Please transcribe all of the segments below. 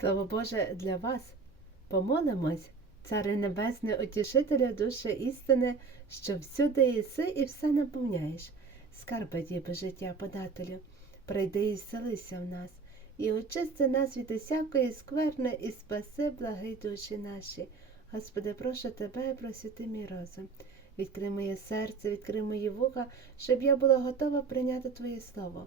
Слово Боже для вас. Помолимось, Царе Небесне, утішителя душі істини, що всюди єси і все наповняєш. Скарби діби життя подателю, прийди і вселися в нас, і очисти нас від усякої скверни, і спаси благи душі наші. Господи, прошу тебе, просвіти мій розум. Відкрий моє серце, відкрий мої вуха, щоб я була готова прийняти Твоє Слово.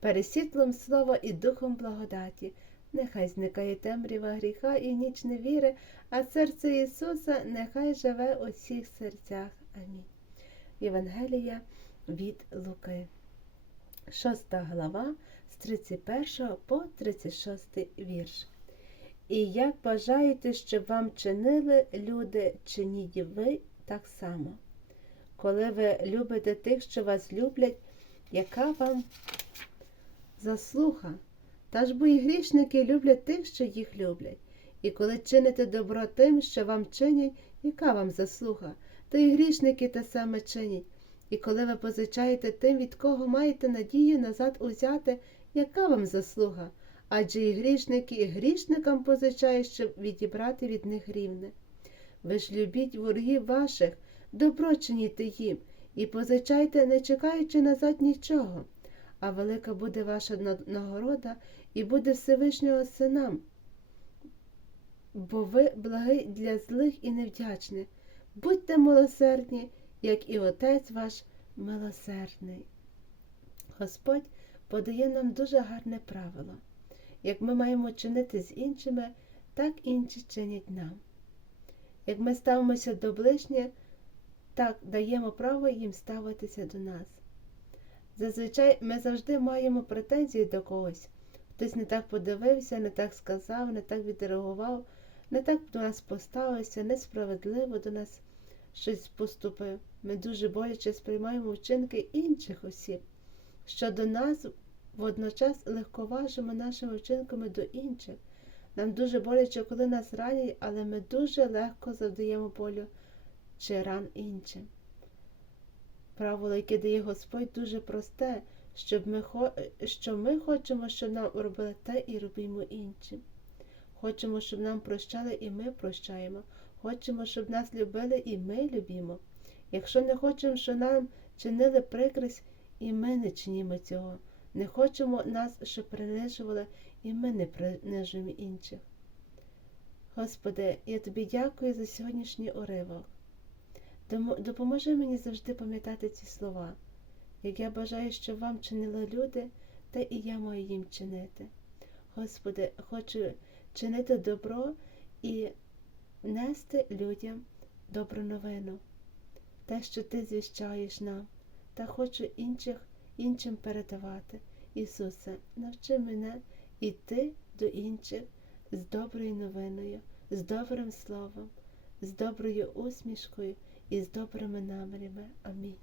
Пересвітлом Слова і духом благодаті. Нехай зникає темрява гріха і ніч невіри, а серце Ісуса нехай живе у всіх серцях. Амінь. Євангелія від Луки. Шоста глава з 31 по 36 вірш. І як бажаєте, щоб вам чинили люди, чиніть ви так само. Коли ви любите тих, що вас люблять, яка вам заслуга? Та ж бо і грішники люблять тих, що їх люблять. І коли чините добро тим, що вам чинять, яка вам заслуга, то і грішники те саме чинять. І коли ви позичаєте тим, від кого маєте надію назад узяти, яка вам заслуга? Адже і грішники, і грішникам позичають, щоб відібрати від них рівне. Ви ж любіть ворогів ваших, добро чиніте їм, і позичайте, не чекаючи назад нічого. А велика буде ваша нагорода і буде Всевишнього синам. Бо ви благий для злих і невдячних. Будьте милосердні, як і Отець ваш милосердний. Господь подає нам дуже гарне правило. Як ми маємо чинити з іншими, так інші чинять нам. Як ми ставимося до ближніх, так даємо право їм ставитися до нас. Зазвичай ми завжди маємо претензії до когось. Хтось не так подивився, не так сказав, не так відреагував, не так до нас поставився, несправедливо до нас щось поступив. Ми дуже боляче сприймаємо вчинки інших осіб, що до нас водночас легковажимо нашими вчинками до інших. Нам дуже боляче, коли нас ранять, але ми дуже легко завдаємо болю чи ран іншим. Правило, яке дає Господь, дуже просте, щоб ми, що ми хочемо, щоб нам робили те і робимо іншим. Хочемо, щоб нам прощали, і ми прощаємо. Хочемо, щоб нас любили, і ми любимо. Якщо не хочемо, щоб нам чинили прикрість, і ми не чинімо цього. Не хочемо нас, щоб принижували, і ми не принижуємо інших. Господи, я тобі дякую за сьогоднішній уривок. Допоможи мені завжди пам'ятати ці слова. Як я бажаю, щоб вам чинили люди, та і я маю їм чинити. Господи, хочу чинити добро і нести людям добру новину, те, що Ти звіщаєш нам, та хочу інших, іншим передавати. Ісусе, навчи мене йти до інших з доброю новиною, з добрим словом, з доброю усмішкою і з добрими намірами. Амінь.